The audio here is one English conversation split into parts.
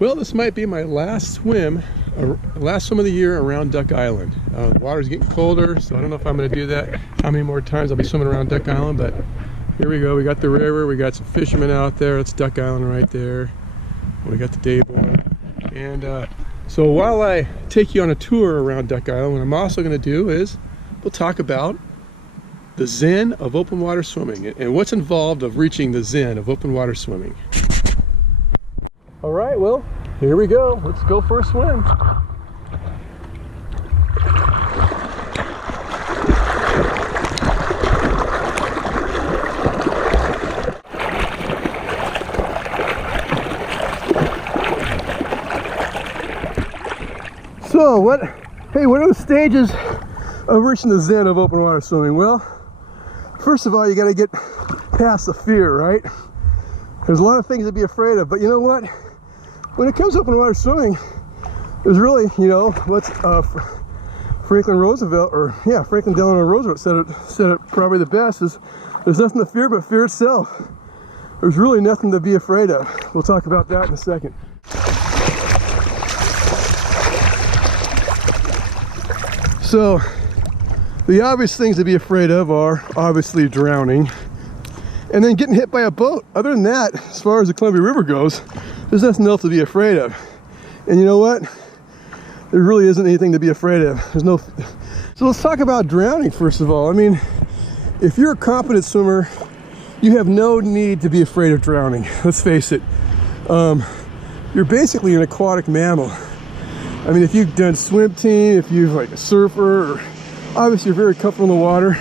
Well, this might be my last swim of the year around Duck Island. The water's getting colder, so I don't know if I'm going to do that. How many more times I'll be swimming around Duck Island, but here we go. We got the river, we got some fishermen out there. That's Duck Island right there. We got the Dearborn. And so while I take you on a tour around Duck Island, what I'm also going to do is we'll talk about the zen of open water swimming and what's involved of reaching the zen of open water swimming. All right, well, here we go. Let's go for a swim. So what are the stages of reaching the zen of open water swimming? Well, first of all, you got to get past the fear, right? There's a lot of things to be afraid of, but you know what? When it comes to open water swimming, there's really, what's Franklin Delano Roosevelt said it probably the best is there's nothing to fear but fear itself. There's really nothing to be afraid of. We'll talk about that in a second. So, the obvious things to be afraid of are obviously drowning and then getting hit by a boat. Other than that, as far as the Columbia River goes, there's nothing else to be afraid of. And you know what? There really isn't anything to be afraid of. So let's talk about drowning first of all. I mean, if you're a competent swimmer, you have no need to be afraid of drowning. Let's face it. You're basically an aquatic mammal. I mean, if you've done swim team, if you're like a surfer, or obviously you're very comfortable in the water,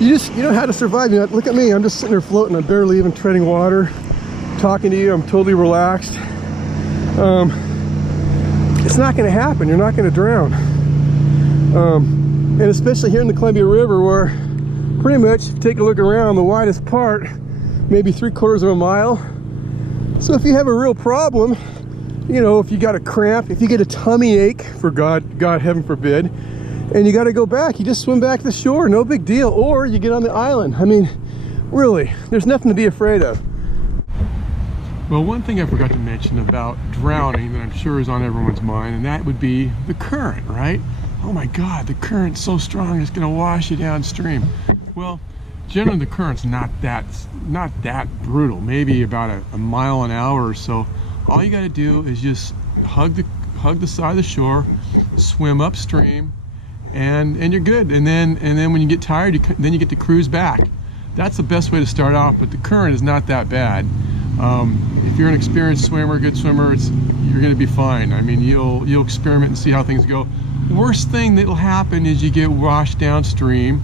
you know how to survive. Look at me, I'm just sitting there floating, I'm barely even treading water. Talking to you, I'm totally relaxed. It's not going to happen. You're not going to drown. And especially here in the Columbia River, where pretty much, if you take a look around, the widest part, maybe 3/4 of a mile. So if you have a real problem, if you got a cramp, if you get a tummy ache, for God heaven forbid, and you got to go back, you just swim back to the shore, no big deal. Or you get on the island. I mean, really, there's nothing to be afraid of. Well, one thing I forgot to mention about drowning that I'm sure is on everyone's mind, and that would be the current, right? Oh my God, the current's so strong it's gonna wash you downstream. Well, generally the current's not that brutal, maybe about a mile an hour or so. All you gotta do is just hug the side of the shore, swim upstream, and you're good. And then when you get tired, then you get to cruise back. That's the best way to start off, but the current is not that bad. If you're an experienced swimmer, good swimmer, you're going to be fine. I mean, you'll experiment and see how things go. Worst thing that'll happen is you get washed downstream,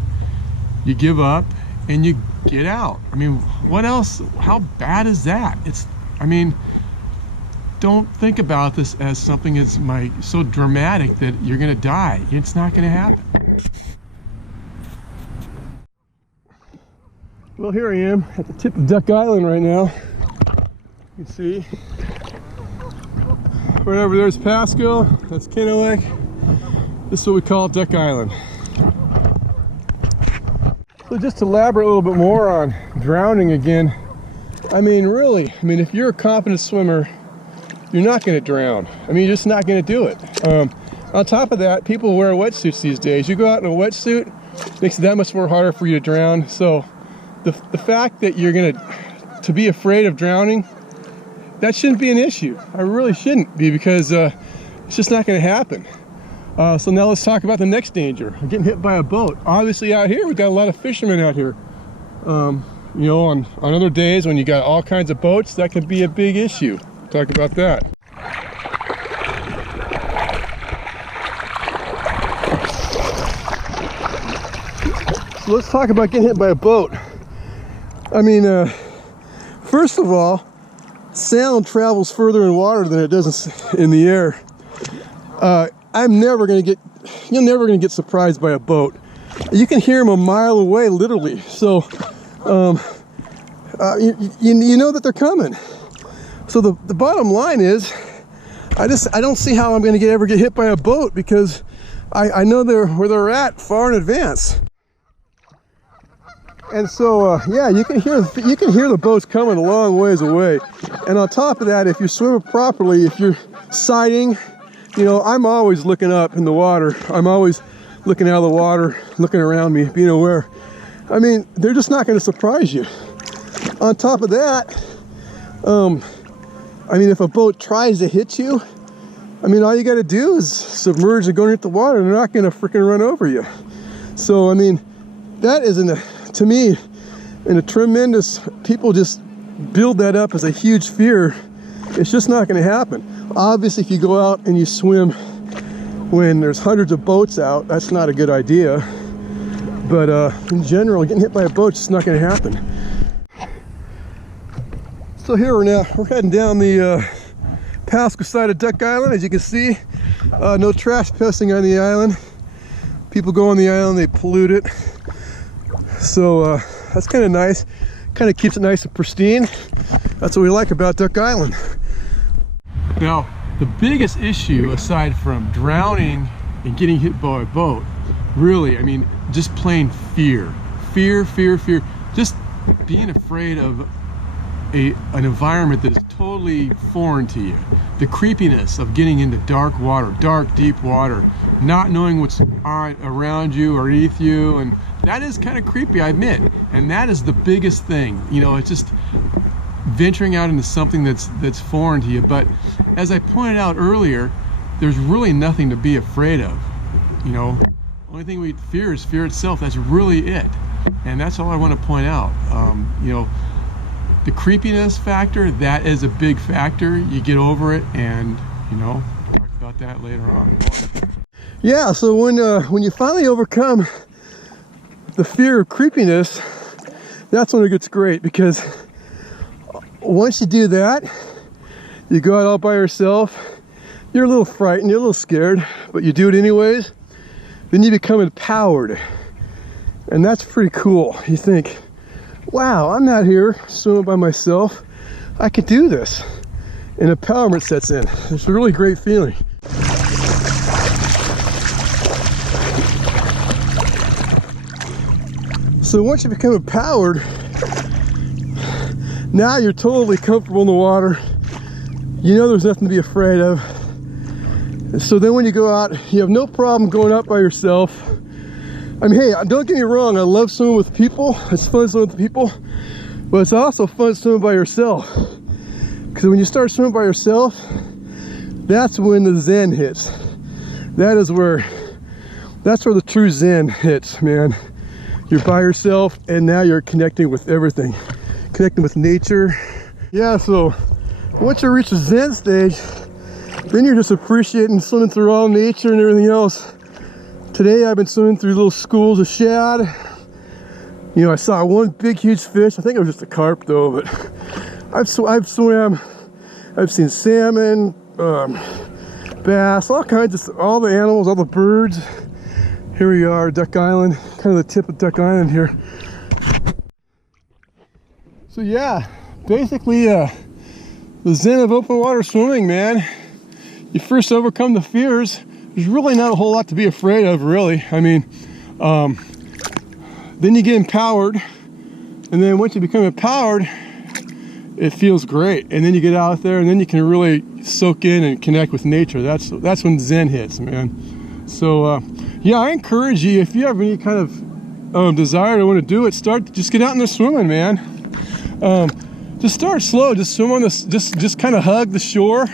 you give up, and you get out. I mean, what else? How bad is that? Don't think about this as something that's so dramatic that you're going to die. It's not going to happen. Well, here I am at the tip of Duck Island right now. You can see right over there's Pasco, that's Kennewick. This is what we call Duck Island. So just to elaborate a little bit more on drowning again, if you're a competent swimmer, you're not going to drown. You're just not going to do it. On top of that, people wear wetsuits these days. You go out in a wetsuit, makes it that much more harder for you to drown. So the fact that you're going to be afraid of drowning, that shouldn't be an issue. I really shouldn't be, because it's just not going to happen. So now let's talk about the next danger, getting hit by a boat. Obviously out here, we've got a lot of fishermen out here. On other days when you got all kinds of boats, that could be a big issue. Talk about that. So let's talk about getting hit by a boat. First of all, sound travels further in water than it does in the air. You're never going to get surprised by a boat. You can hear them a mile away, literally. So, you know that they're coming. So the bottom line is, I don't see how I'm going to ever get hit by a boat, because I know where they're at far in advance. And so, yeah, you can hear the boats coming a long ways away. And on top of that, if you're swimming properly, if you're sighting, you know, I'm always looking up in the water. I'm always looking out of the water, looking around me, being aware. I mean, they're just not going to surprise you. On top of that, I mean, if a boat tries to hit you, I mean, all you got to do is submerge and go underneath the water. They're not going to freaking run over you. So, I mean, that isn't, to me, and a tremendous, people just build that up as a huge fear. It's just not going to happen. Obviously, if you go out and you swim when there's hundreds of boats out, that's not a good idea. But in general, getting hit by a boat's just not going to happen. So here we're heading down the Pasco side of Duck Island. As you can see, no trespassing on the island. People go on the island, they pollute it. So that's kind of nice. Kind of keeps it nice and pristine. That's what we like about Duck Island. Now, the biggest issue, aside from drowning and getting hit by a boat, really, I mean, just plain fear. Fear. Just being afraid of an environment that is totally foreign to you. The creepiness of getting into dark water, dark, deep water, not knowing what's around you or underneath you, and that is kind of creepy, I admit. And that is the biggest thing. You know, it's just venturing out into something that's foreign to you. But as I pointed out earlier, there's really nothing to be afraid of. You know, the only thing we fear is fear itself. That's really it. And that's all I want to point out. You know, the creepiness factor, that is a big factor. You get over it, and you know, we'll talk about that later on. Yeah, so when you finally overcome the fear of creepiness, that's when it gets great, because once you do that, you go out all by yourself, you're a little frightened, you're a little scared, but you do it anyways, then you become empowered. And that's pretty cool. You think, wow, I'm not here swimming by myself. I can do this. And empowerment sets in. It's a really great feeling. So once you become empowered, now you're totally comfortable in the water. You know there's nothing to be afraid of. And so then when you go out, you have no problem going out by yourself. I mean, hey, don't get me wrong, I love swimming with people. It's fun swimming with people, but it's also fun swimming by yourself. Because when you start swimming by yourself, that's when the Zen hits. That's where the true Zen hits, man. You're by yourself, and now you're connecting with everything. Connecting with nature. Yeah, so once you reach the Zen stage, then you're just appreciating swimming through all nature and everything else. Today I've been swimming through little schools of shad. You know, I saw one big huge fish. I think it was just a carp though, but I've swam, I've seen salmon, bass, all kinds of, all the animals, all the birds. Here we are, Duck Island, kind of the tip of Duck Island here. So yeah, basically the Zen of open water swimming, man. You first overcome the fears. There's really not a whole lot to be afraid of, really. I mean, then you get empowered, and then once you become empowered, it feels great. And then you get out there, and then you can really soak in and connect with nature. That's when Zen hits, man. So, yeah, I encourage you, if you have any kind of desire to want to do it, just get out in there swimming, man. Just start slow. Just swim on this. Just kind of hug the shore.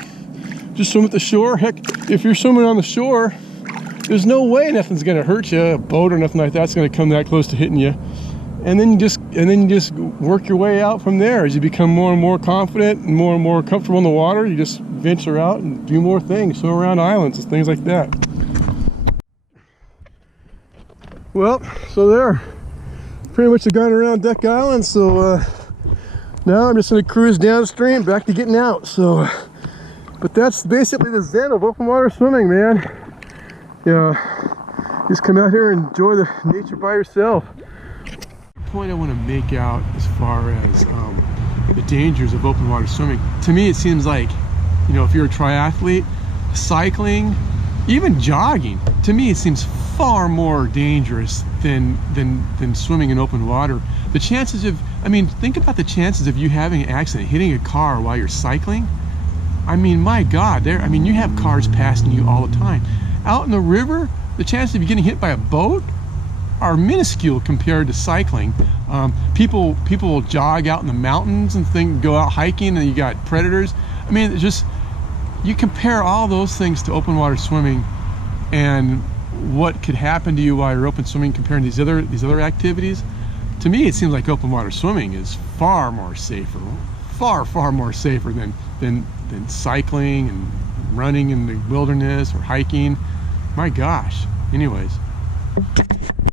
Just swim at the shore. Heck, if you're swimming on the shore, there's no way nothing's gonna hurt you. A boat or nothing like that's gonna come that close to hitting you. And then you just work your way out from there. As you become more and more confident and more comfortable in the water, you just venture out and do more things, swim around islands and things like that. Well, so there, pretty much have gone around Duck Island. So now I'm just gonna cruise downstream back to getting out. So. But that's basically the Zen of open water swimming, man. Yeah, just come out here and enjoy the nature by yourself. The point I want to make out as far as the dangers of open water swimming, to me it seems like, you know, if you're a triathlete, cycling, even jogging, to me, it seems far more dangerous than swimming in open water. The chances of, I mean, think about the chances of you having an accident, hitting a car while you're cycling. I mean, my God, I mean, you have cars passing you all the time. Out in the river, the chances of you getting hit by a boat are minuscule compared to cycling. People will jog out in the mountains and go out hiking, and you got predators. I mean, it's just, you compare all those things to open water swimming, and what could happen to you while you're open swimming comparing these other activities. To me, it seems like open water swimming is far more safer, far more safer than cycling and running in the wilderness or hiking. My gosh. Anyways.